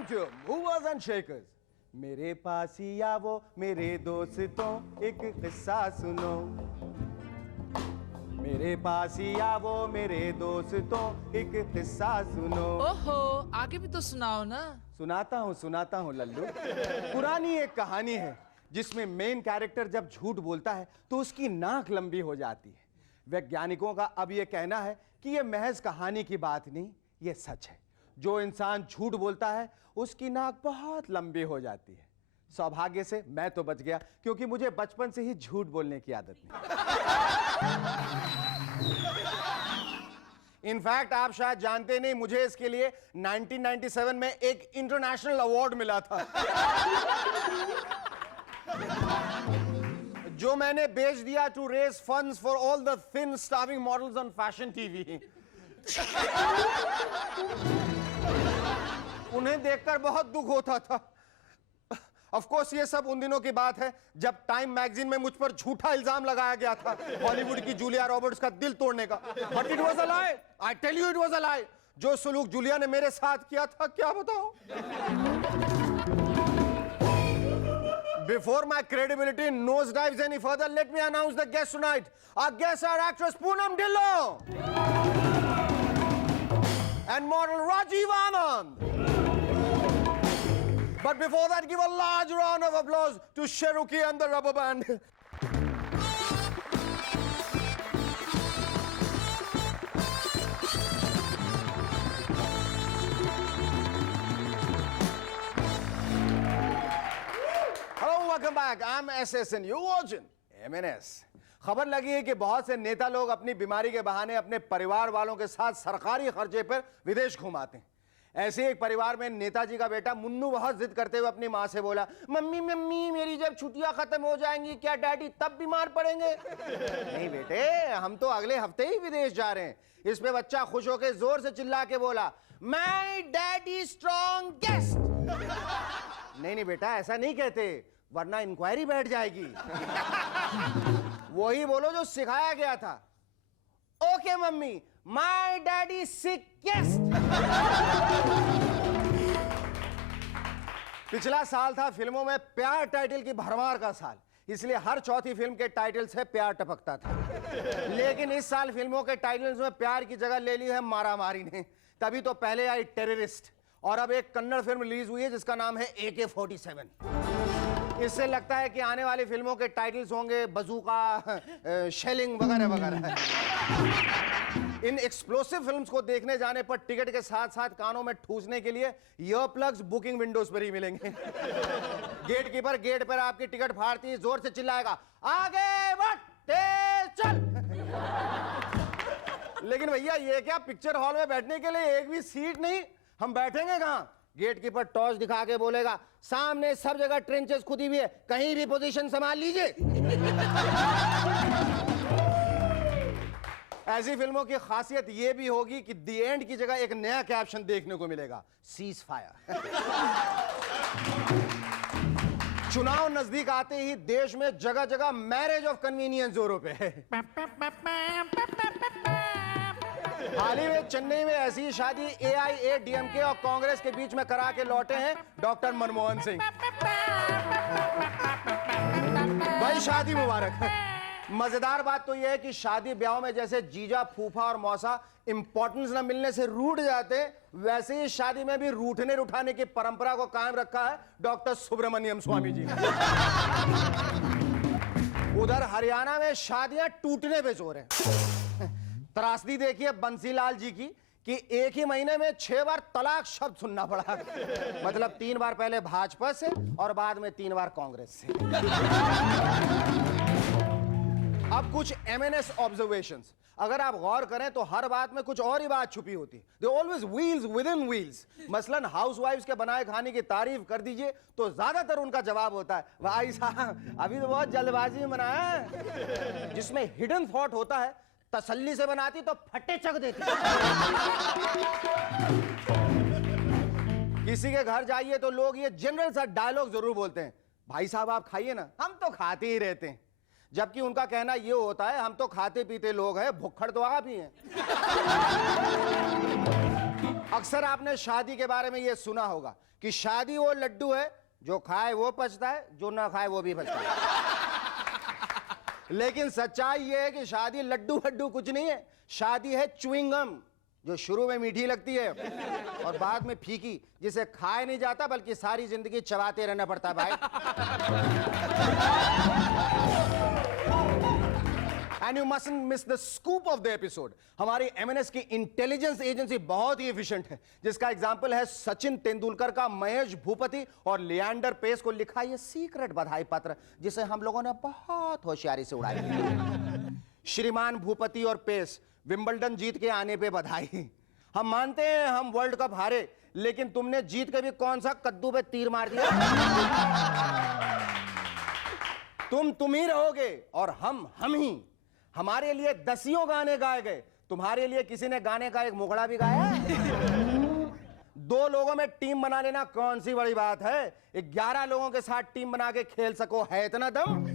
Welcome to Movers and Shakers. मेरे पास ही आओ मेरे दोस्तों एक किस्सा सुनो। मेरे पास ही आओ मेरे दोस्तों एक किस्सा सुनो। ओहो, आगे भी तो सुनाओ ना। सुनाता हूँ लल्लू। पुरानी एक कहानी है जिसमें मेन कैरेक्टर जब झूठ बोलता है तो उसकी नाक लंबी हो जाती है। वैज्ञानिकों का अब यह कहना है कि यह महज कहानी की बात नहीं, यह सच है। जो इंसान झूठ बोलता है उसकी नाक बहुत लंबी हो जाती है। सौभाग्य से मैं तो बच गया क्योंकि मुझे बचपन से ही झूठ बोलने की आदत नहीं। इनफैक्ट आप शायद जानते नहीं, मुझे इसके लिए 1997 में एक इंटरनेशनल अवार्ड मिला था जो मैंने बेच दिया to raise funds for all the thin starving models on fashion TV. उन्हें देखकर बहुत दुख होता था। ऑफ कोर्स ये सब उन दिनों की बात है जब टाइम मैगजीन में मुझ पर झूठा इल्जाम लगाया गया था हॉलीवुड की जूलिया रॉबर्ट्स का दिल तोड़ने का। But it was a lie, I tell you it was a lie. जो सलूक जूलिया ने मेरे साथ किया था क्या बताऊं। Before my credibility nosedives any further, let me announce the guests tonight. Our guests are actress Poonam Dhillon and model Rajiv Anand. But before that, give a large round of applause to Sheruki and the Rubber Band. Hello, welcome back. I'm SS and you're watching MNS. खबर लगी है कि बहुत से नेता लोग अपनी बीमारी के बहाने अपने परिवार वालों के साथ सरकारी खर्चे पर विदेश घुमाते हैं। ऐसे एक परिवार में नेताजी का बेटा मुन्नू बहुत जिद करते हुए अपनी मां से बोला, मम्मी मम्मी मेरी जब छुट्टियां खत्म हो जाएंगी क्या डैडी तब बीमार पड़ेंगे? नहीं बेटे, हम तो अगले हफ्ते ही विदेश जा रहे हैं। इस पे बच्चा खुश होकर जोर से चिल्ला के बोला, माय डैडी स्ट्रॉन्गेस्ट। नहीं बेटा, ऐसा नहीं कहते वरना इंक्वायरी बैठ जाएगी। वही बोलो जो सिखाया गया था। Okay mummy, my daddy सिकेस्ट। पिछला साल था फिल्मों में प्यार टाइटल की भरमार का साल, इसलिए हर चौथी फिल्म के टाइटल से प्यार टपकता था। लेकिन इस साल फिल्मों के टाइटल्स में प्यार की जगह ले ली है मारामारी ने। तभी तो पहले आई टेररिस्ट और अब एक कन्नड़ फिल्म रिलीज हुई है जिसका नाम है AK-47। इससे लगता है कि आने वाली फिल्मों के टाइटल्स होंगे बजूका, शेलिंग वगैरह वगैरह। इन एक्सप्लोसिव फिल्म्स को देखने जाने पर टिकट के साथ साथ कानों में ठूसने के लिए ईयर प्लग्स बुकिंग विंडोज पर ही मिलेंगे। गेट कीपर गेट पर आपकी टिकट फाड़ती ही जोर से चिल्लाएगा, आगे बढ़ते चल। लेकिन भैया ये क्या, पिक्चर हॉल में बैठने के लिए एक भी सीट नहीं, हम बैठेंगे कहां? गेट कीपर टॉर्च दिखा के बोलेगा, सामने सब जगह ट्रेंचेस खुदी हुई है, कहीं भी पोजीशन संभाल लीजिए। ऐसी फिल्मों की खासियत यह भी होगी कि दी एंड की जगह एक नया कैप्शन देखने को मिलेगा, सीज फायर। चुनाव नजदीक आते ही देश में जगह जगह मैरिज ऑफ कन्वीनियंस जोरों पे है। हाल ही में चेन्नई में ऐसी शादी AIADMK और कांग्रेस के बीच में करा के लौटे हैं डॉक्टर मनमोहन सिंह। भाई शादी मुबारक। मजेदार बात तो यह है कि शादी ब्याह में जैसे जीजा फूफा और मौसा इंपॉर्टेंस न मिलने से रूठ जाते, वैसे ही शादी में भी रूठने रुठाने की परंपरा को कायम रखा है डॉक्टर सुब्रमण्यम स्वामी जी ने। उधर हरियाणा में शादियां टूटने पे जोर है। त्रासदी देखिए बंसीलाल जी की कि एक ही महीने में 6 बार तलाक शब्द सुनना पड़ा। मतलब 3 बार पहले भाजपा से और बाद में 3 बार कांग्रेस से। अब कुछ MNS ऑब्जर्वेशंस। अगर आप गौर करें तो हर बात में कुछ और ही बात छुपी होती है। They always wheels within wheels। मसलन हाउसवाइफ्स के बनाए खाने की तारीफ कर दीजिए तो ज्यादातर उनका जवाब होता है, भाई साहब अभी तो बहुत जल्दबाजी में बनाया है। जिसमें हिडन थॉट होता है, तसल्ली से बनाती तो फटे चक देती। किसी के घर जाइए तो लोग ये जनरल सा डायलॉग जरूर बोलते हैं, भाई साहब आप खाइए ना, हम तो खाते ही रहते हैं। जबकि उनका कहना ये होता है, हम तो खाते पीते लोग हैं, भुक्खड़ तो आप ही हैं। अक्सर आपने शादी के बारे में यह सुना होगा कि शादी वो लड्डू है जो खाए वो पचता है, जो ना खाए वो भी पचता है। लेकिन सच्चाई यह है कि शादी लड्डू वड्डू कुछ नहीं है। शादी है च्युइंगम, जो शुरू में मीठी लगती है और बाद में फीकी, जिसे खाया नहीं जाता बल्कि सारी जिंदगी चबाते रहना पड़ता है भाई। And you mustn't miss the scoop of the episode. हमारी एमएनएस की इंटेलिजेंस एजेंसी बहुत ही एफिशिएंट है, जिसका एग्जाम्पल है सचिन तेंदुलकर का महेश भूपति और लियांडर पेस को लिखा यह सीक्रेट बधाई पत्र, जिसे हम लोगों ने बहुत होशियारी से उड़ाया। श्रीमान भूपति और पेस, विंबलडन जीत के आने पे बधाई। हम मानते हैं हम वर्ल्ड कप हारे, लेकिन तुमने जीत के भी कौन सा कद्दू पे तीर मार दिया। तुम ही रहोगे और हम ही। हमारे लिए दसियों गाने गाए गए, तुम्हारे लिए किसी ने गाने का एक मुखड़ा भी गाया। 2 लोगों में टीम बना लेना कौन सी बड़ी बात है। 11 लोगों के साथ टीम बना के खेल सको, है इतना दम?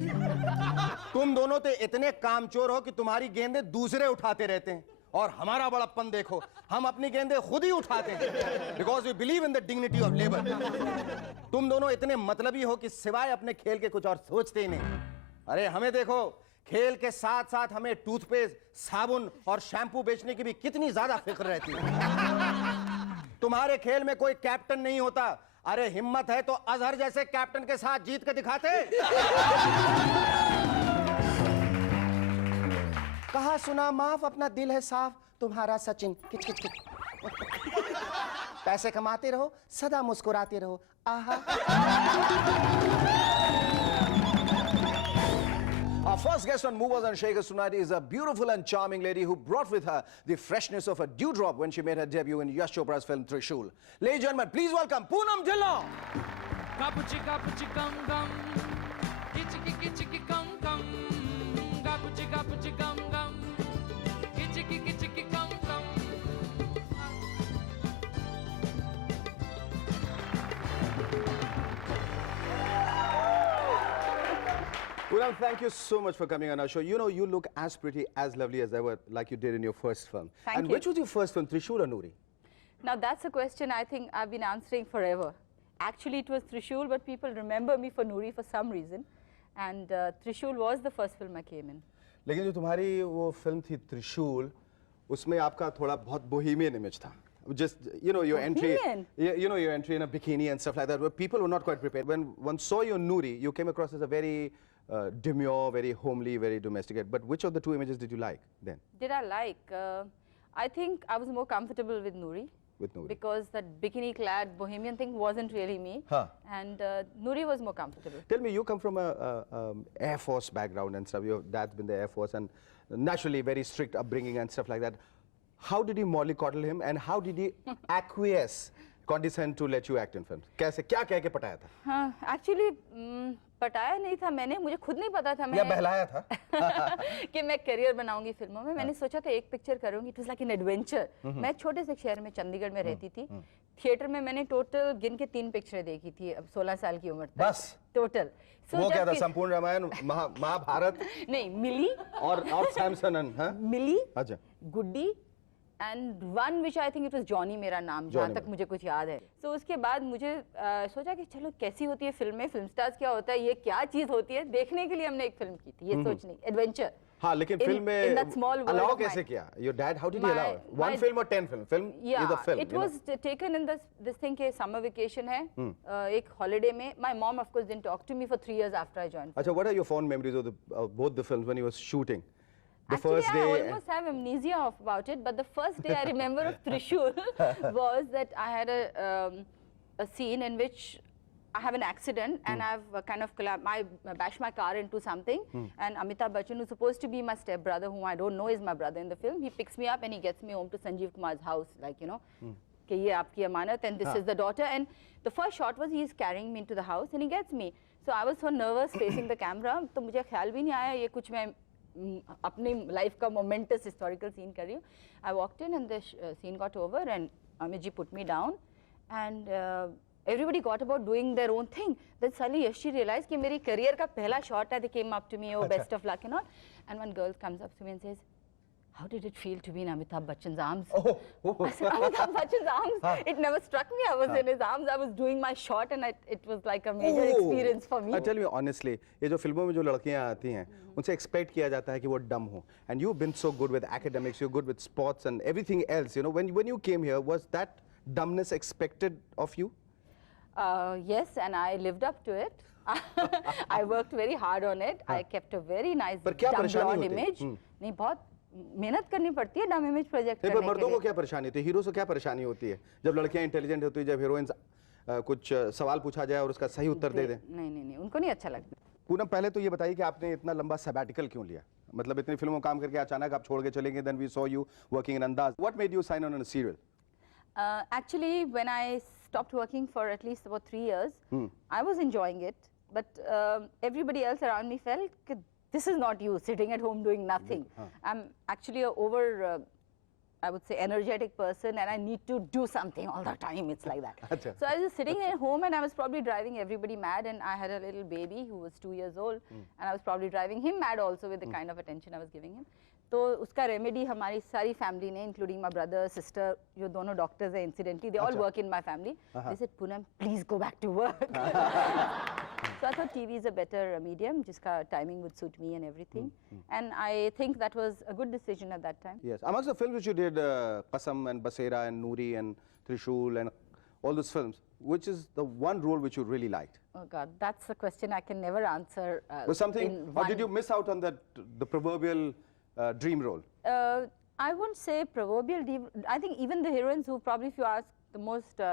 तुम दोनों तो इतने कामचोर हो कि तुम्हारी गेंदें दूसरे उठाते रहते हैं, और हमारा बड़प्पन देखो, हम अपनी गेंदें खुद ही उठाते हैं, because we believe in the dignity of labour. तुम दोनों इतने मतलबी हो कि सिवाय अपने खेल के कुछ और सोचते ही नहीं। अरे हमें देखो, खेल के साथ साथ हमें टूथपेस्ट, साबुन और शैम्पू बेचने की भी कितनी ज्यादा फिक्र रहती है। तुम्हारे खेल में कोई कैप्टन नहीं होता। अरे हिम्मत है तो अजहर जैसे कैप्टन के साथ जीत के दिखाते। कहा सुना माफ, अपना दिल है साफ, तुम्हारा सचिन। किच किच किच। पैसे कमाते रहो, सदा मुस्कुराते रहो। आहा। Our first guest on Movers and Shakers tonight is a beautiful and charming lady who brought with her the freshness of a dewdrop when she made her debut in Yash Chopra's film Trishul. Ladies and gentlemen, please welcome Poonam Dhillon. Kapuchi gum gum, kichiki gum gum, kapuchi gum gum, kichiki gum gum. Poonam, thank you so much for coming on our show. You know, you look as pretty, as lovely as ever, like you did in your first film. Thank you. Which was your first film, Trishul or Noori? Now that's a question I think I've been answering forever. Actually, it was Trishul, but people remember me for Noori for some reason. And Trishul was the first film I came in. लेकिन जो तुम्हारी वो film थी त्रिशूल, उसमें आपका थोड़ा बहुत बोहेमियन इमेज था. Just, you know, your entry, you know, your entry in a bikini and stuff like that, where people were not quite prepared. When one saw you on Noori, you came across as a very demure, very homely, very domesticated. But which of the two images did you like then? Did I like? I think I was more comfortable with Noori. With Noori. Because that bikini-clad bohemian thing wasn't really me. Huh. And Noori was more comfortable. Tell me, you come from a Air Force background and stuff. Your dad's been the Air Force and naturally very strict upbringing and stuff like that. How did you mollycoddle him and how did he acquiesce, condescend to let you act in films? कैसे, क्या कह के पटाया था? हाँ, actually पटाया नहीं था मैंने, मुझे खुद नहीं पता था मैं या बहलाया था कि मैं करियर बनाऊंगी फिल्मों में. मैंने सोचा था एक पिक्चर करूंगी. It was like an adventure. मैं छोटे से शहर में चंडीगढ़ में रहती थी. थिएटर में मैंने टोटल गिन के 3 पिक्चरें देखी थी अब 16 साल की उम्र तक. बस टोटल. वो क्या था, संपूर्ण रामायण, महाभारत? नहीं, मिली और सैमसन. हाँ, मिली, अच्छा, Guddi and one which I think it was Johnny Mera Naam, जहाँ तक मुझे कुछ याद है. तो उसके बाद मुझे सोचा कि चलो कैसी होती है फिल्में, फिल्म स्टार्स क्या होता है, ये क्या चीज होती है, देखने के लिए हमने एक फिल्म की थी. ये सोच नहीं, एडवेंचर. हाँ, लेकिन फिल्म में अलाउ कैसे किया? Your dad, how did he allow? One film or 10 film? Film is a film. It was taken in this thing के summer vacation है, एक holiday में. My mom of course didn't talk to me for 3 years after I joined. अच्छा, what are your fond memories of both the films when you were shooting? The Actually, first day. I almost have amnesia about it, but the first day I remember of Trishul was that I had a scene in which I have an accident and I've kind of bashed my car into something, and Amitabh Bachchan, who's supposed to be my stepbrother, whom I don't know is my brother in the film, he picks me up and he gets me home to Sanjeev Kumar's house, like, you know, कि ये आपकी अमानत, and this is the daughter. And the first shot was he is carrying me into the house and he gets me. So I was so nervous facing the camera, तो मुझे ख्याल भी नहीं आया ये कुछ मैं अपनी लाइफ का मोमेंटस हिस्टोरिकल सीन कर रही हूँ. I walked in and the scene got over and Amit ji put me down and everybody got about doing their own thing. Then suddenly Yash ji realized कि मेरी career का पहला shot है. They came up to me, oh best of luck and all. And one girl comes up to me and says, how did it feel to be in Amitabh Bachchan's arms? Oh, I said, Amitabh Bachchan's arms. It never struck me I was in his arms. I was doing my shot and it was like a major experience for me. Tell me honestly, ये जो फिल्मों में जो लड़कियां आती हैं, उनसे expect किया जाता है कि वो डम हो. And you've been so good with academics, you're good with sports and everything else. You know, when you came here, was that dumbness expected of you? Yes, and I lived up to it. I worked very hard on it. I kept a very nice पर क्या dumb परेशानी blonde होती है? image. नहीं बहुत मेहनत करनी पड़ती है डम इमेज प्रोजेक्ट नहीं, करने पर के मर्दों लिए. को क्या परेशानी होती है? हीरो से क्या परेशानी होती है? जब लड़कियां इंटेलिजेंट होती है, जब हीरोइंस कुछ सवाल पूछा जाए और उसका सही उत्तर दे दें. नहीं उनको नहीं अच्छा लगता. पूनम, पहले तो ये बताइए कि आपने इतना लंबा सबैटिकल क्यों लिया? मतलब इतनी फिल्मों में काम करके अचानक आप छोड़ के चले गए. Then we saw you working in Andaz. What made you sign on a serial? Actually, when I stopped working for at least about 3 years, I was enjoying it, but everybody else around me felt that this is not you sitting at home doing nothing. I'm actually a over, I would say, energetic person, and I need to do something all the time. It's like that. Achha. So I was just sitting at home, and I was probably driving everybody mad, and I had a little baby who was 2 years old, and I was probably driving him mad also with the kind of attention I was giving him. तो उसका remedy हमारी सारी family ने including my brother sister जो दोनों doctors हैं incidentally they all work in my family they said Poonam please go back to work so I thought TV is a better medium जिसका timing would suit me and everything and I think that was a good decision at that time. Yes, amongst the films which you did, Qasam and Basera and Noori and Trishul and all those films, which is the one role which you really liked? Oh God, that's a question I can never answer. Was something, or did you miss out on the proverbial dream role? I won't say proverbial. I think even the heroines who probably, if you ask the most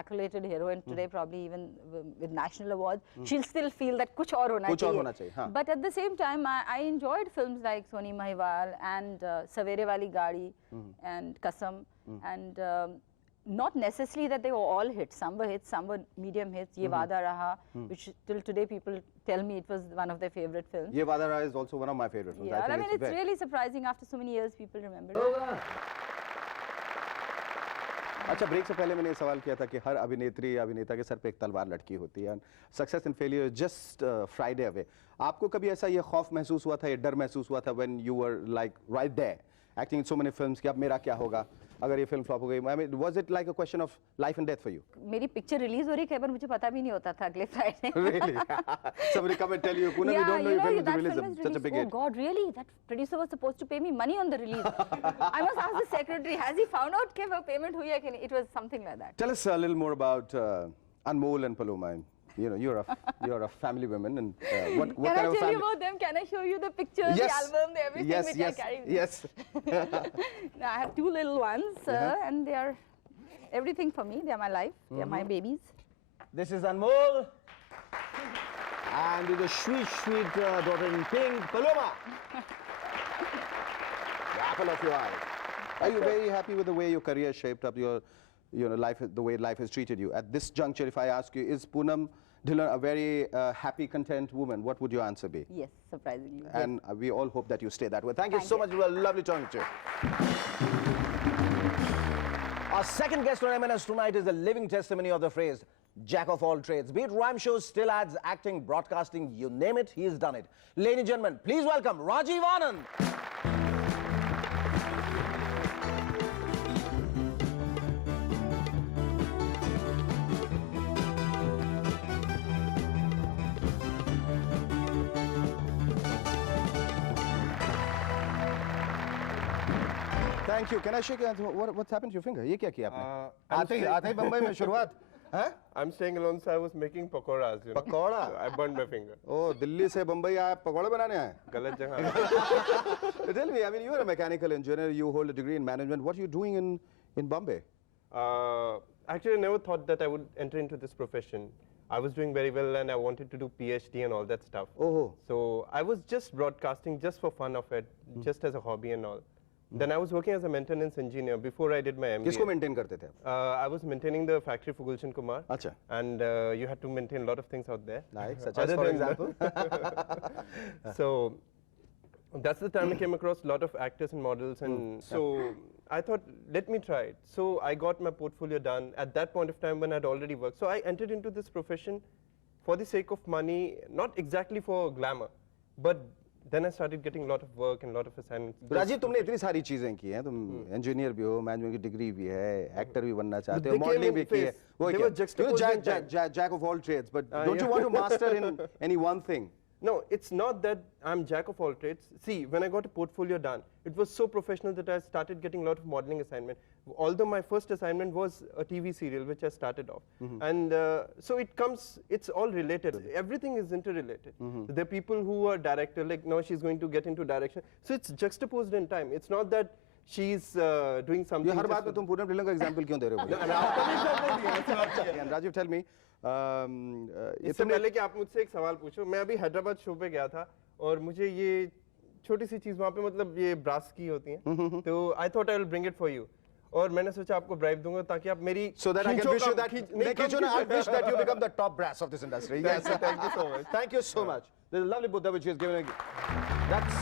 accoladed heroine today, probably even with national awards, she'll still feel that kuch aur hona Kuch aur chahiye. hona chahiye, haan. But at the same time, I enjoyed films like Soni Mahiwal and Savere Wali Gaadi and Qasam and not necessarily that they were all hits. Some were hits, some were medium hits. Ye Waada Raha, which till today people tell me it was one of their favorite films. Ye Waada Raha is also one of my favorite films. Yeah, I mean it's really surprising after so many years people remember it. अच्छा, break से पहले मैंने ये सवाल किया था कि हर अभिनेत्री या अभिनेता के सर पे एक तलवार लटकी होती है. Success and failure just Friday away. आपको कभी ऐसा ये खौफ महसूस हुआ था, ये डर महसूस हुआ था when you were like right there acting in so many films कि अब मेरा क्या होगा अगर ये फिल्म फ्लॉप हो गई? I mean was it like a question of life and death for you? मेरी पिक्चर रिलीज हो रही है पर मुझे पता भी नहीं होता था अगले Friday. Really? Somebody come and tell you, Poonam, we don't know your film is released. Such a big hit. Oh God, really? That producer was supposed to pay me money on the release. I must ask the secretary, has he found out कि वो payment हुई है कि नहीं? It was something like that. Tell us a little more about Anmol and Paloma. You know, you're a family woman, and what Can kind I of a tell you family? about them? Can I show you the pictures, the album, the everything yes, which yes, I carry with me? yes. I have 2 little ones, and they are everything for me. They are my life. They are my babies. This is Anmol, and with a sweet daughter in pink, Paloma. The apple of your eye. Are you very happy with the way your career shaped up, your life, the way life has treated you? At this juncture, if I ask you, is Poonam Dhillon a very happy, content woman? What would your answer be? Yes, surprisingly. And we all hope that you stay that way. Thank you so much. It was lovely talking to you. Our second guest on M&S tonight is the living testimony of the phrase, Jack of all trades. Be it rhyme shows, still ads, acting, broadcasting, you name it, he's done it. Ladies and gentlemen, please welcome Rajiv Anand. Thank you. Can I shake your hand? What's happened to your finger? ये क्या किया आपने? आते ही बम्बई में शुरुआत. हैं? I'm staying alone, so I was making pakoras. You know? Pakora? I burned my finger. Oh, Delhi से बम्बई आए पकौड़े बनाने आए? गलत जगह. Tell me, I mean, you are a mechanical engineer. You hold a degree in management. What are you doing in Bombay? Actually, I never thought that I would enter into this profession. I was doing very well, and I wanted to do PhD and all that stuff. Oh. So I was just broadcasting just for fun of it, just as a hobby and all. Then I was working as a maintenance engineer before I did my MBA. किसको maintain करते थे? I was maintaining the factory for Gulshan Kumar. अच्छा. And you had to maintain a lot of things out there. Like, such as, for example? So that's the time I came across a lot of actors and models, and so I thought, let me try it. So I got my portfolio done at that point of time when I'd already worked. So I entered into this profession for the sake of money, not exactly for glamour, but then I started getting a lot of work and a lot of assignments. Rajiv, तुमने इतनी सारी चीजें की हैं, तुम engineer भी हो, management की डिग्री भी है, एक्टर भी बनना चाहते हो, they came मॉडलिंग in भी की है, phase. वो They क्या? were juxtaposed in time. Jack of all trades, but don't yeah. you want to master in any one thing? No, it's not that I'm jack of all trades. See, when I got a portfolio done, it was so professional that I started getting a lot of modeling assignment. Although my first assignment was a TV serial, which I started off. And so it comes, it's all related. Everything is interrelated. There are people who are director, like now she's going to get into direction. So it's juxtaposed in time. It's not that she's doing something. ये हर बात में तुम पूनम ढिल्लों का example क्यों दे रहे हो? And Rajiv, tell me, ये इससे पहले कि आप मुझसे एक सवाल पूछो, मैं अभी हैदराबाद शो पे गया था और मुझे ये छोटी सी चीज वहाँ पे मतलब ये ब्रास की होती हैं, तो I thought I will bring it for you, और मैंने सोचा आपको ब्राइब दूंगा ताकि आप मेरी so that I can wish you that नहीं, I wish that you become the top brass of this industry. Yes, thank you so much. Thank you so much. There's a lovely Buddha which he has given. That's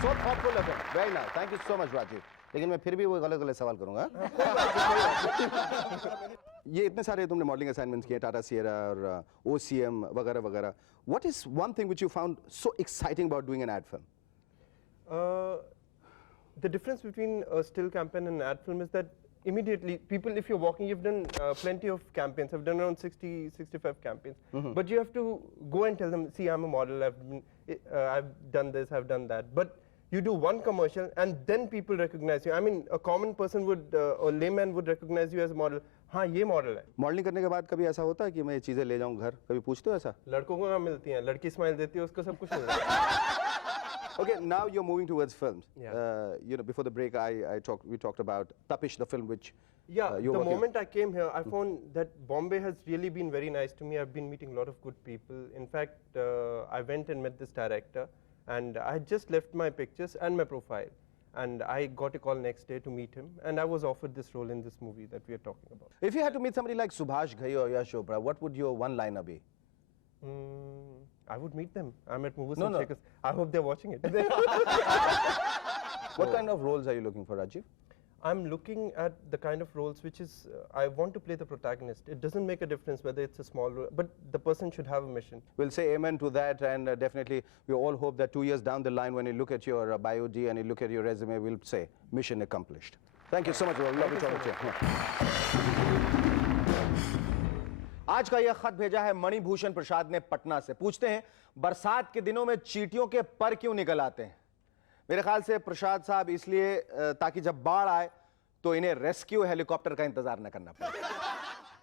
so thoughtful of him. Very nice. Thank you so much, Rajiv. लेकिन मैं फिर भी वो गलत सवाल करूंगा. ये इतने सारे तुमने मॉडलिंग असाइनमेंट्स किए, टाटा सियरा और OCM वगैरह वगैरह. What is one thing which you found so exciting about doing an ad film? The difference between a still campaign and an ad film is that immediately people, if you're walking, you've done plenty of campaigns. I've done around 60, 65 campaigns. But you have to go and tell them, see, I'm a model, I've done this, I've done that. But you do one commercial and then people recognize you. I mean, a common person would, or layman would recognize you as a model. हाँ, ये model है. Modelling करने के बाद कभी ऐसा होता है कि मैं ये चीजें ले जाऊं घर? कभी पूछते हो ऐसा? लड़कों को कहाँ मिलती हैं? लड़की स्माइल देती है, उसको सब कुछ मिलता है. Okay, now you're moving towards films. Yeah. You know, before the break, we talked about Tapish, the film which Yeah, you're the working on. moment I came here, I found that Bombay has really been very nice to me. I've been meeting a lot of good people. In fact, I went and met this director, and I had just left my pictures and my profile. And I got a call next day to meet him, and I was offered this role in this movie that we are talking about. If you had to meet somebody like Subhash Ghai or Yash Chopra, what would your one-liner be? I would meet them. I'm at Movies No, and no. Shakers. I hope they're watching it. What kind of roles are you looking for, Rajiv? I'm looking at the kind of roles which is, I want to play the protagonist. It doesn't make a difference whether it's a small role, but the person should have a mission. We'll say amen to that, and definitely we all hope that 2 years down the line, when you look at your bio-D and you look at your resume, we'll say mission accomplished. Thank you so much. Lovely talking to you. आज का यह खत भेजा है मणिभूषण प्रसाद ने पटना से. पूछते हैं, बरसात के दिनों में चींटियों के पर क्यों निकल आते हैं? मेरे ख्याल से प्रसाद साहब इसलिए ताकि जब बाढ़ आए तो इन्हें रेस्क्यू हेलीकॉप्टर का इंतजार न करना पड़े.